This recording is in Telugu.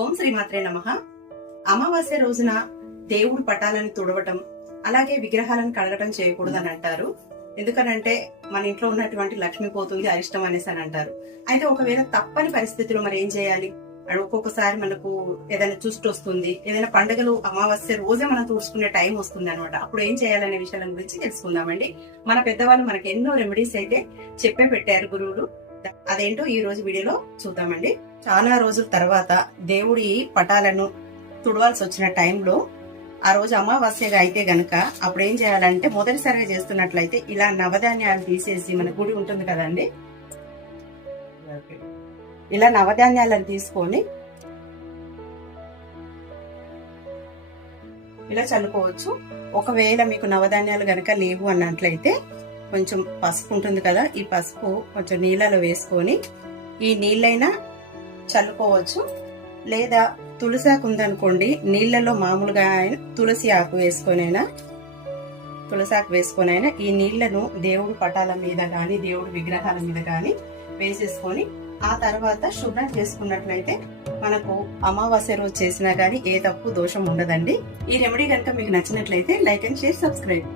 ఓం శ్రీమాత్రే నమః. అమావాస్య రోజున దేవుడు పటాలను తుడవటం, అలాగే విగ్రహాలను కడగటం చేయకూడదని అంటారు. ఎందుకనంటే మన ఇంట్లో ఉన్నటువంటి లక్ష్మి పోతుంది, అరిష్టం అనేసి అని అంటారు. అయితే ఒకవేళ తప్పని పరిస్థితిలో మరి ఏం చేయాలి? ఒక్కొక్కసారి మనకు ఏదైనా చుస్ట్ వస్తుంది, ఏదైనా పండుగలు అమావాస్య రోజే మనం తుడుచుకునే టైం వస్తుంది అనమాట. అప్పుడు ఏం చేయాలనే విషయాల గురించి తెలుసుకుందామండి. మన పెద్దవాళ్ళు మనకి ఎన్నో రెమెడీస్ అయితే చెప్పే పెట్టారు గురువులు. అదేంటో ఈ రోజు వీడియోలో చూద్దామండి. చాలా రోజుల తర్వాత దేవుడి పటాలను తుడవాల్సి వచ్చిన టైంలో ఆ రోజు అమావాస్యగా అయితే గనక అప్పుడు ఏం చేయాలంటే, మొదటిసారిగా చేస్తున్నట్లయితే ఇలా నవధాన్యాలు తీసేసి, మన గుడి ఉంటుంది కదండి, ఇలా నవధాన్యాలను తీసుకొని ఇలా చల్లుకోవచ్చు. ఒకవేళ మీకు నవధాన్యాలు గనక లేవు అన్నట్లయితే కొంచెం పసుపు ఉంటుంది కదా, ఈ పసుపు కొంచెం నీళ్ళలో వేసుకొని ఈ నీళ్ళైనా చల్లుకోవచ్చు. లేదా తులసి ఆకు ఉందనుకోండి, నీళ్ళలో మామూలుగా తులసి ఆకు వేసుకొనైనా ఈ నీళ్లను దేవుడు పటాల మీద గాని దేవుడు విగ్రహాల మీద గాని వేసేసుకొని ఆ తర్వాత శుభ్రం చేసుకున్నట్లయితే మనకు అమావాస్య రోజు చేసినా గానీ ఏ తప్పు దోషం ఉండదండి. ఈ రెమెడీ కనుక మీకు నచ్చినట్లయితే లైక్ అండ్ షేర్, సబ్స్క్రైబ్.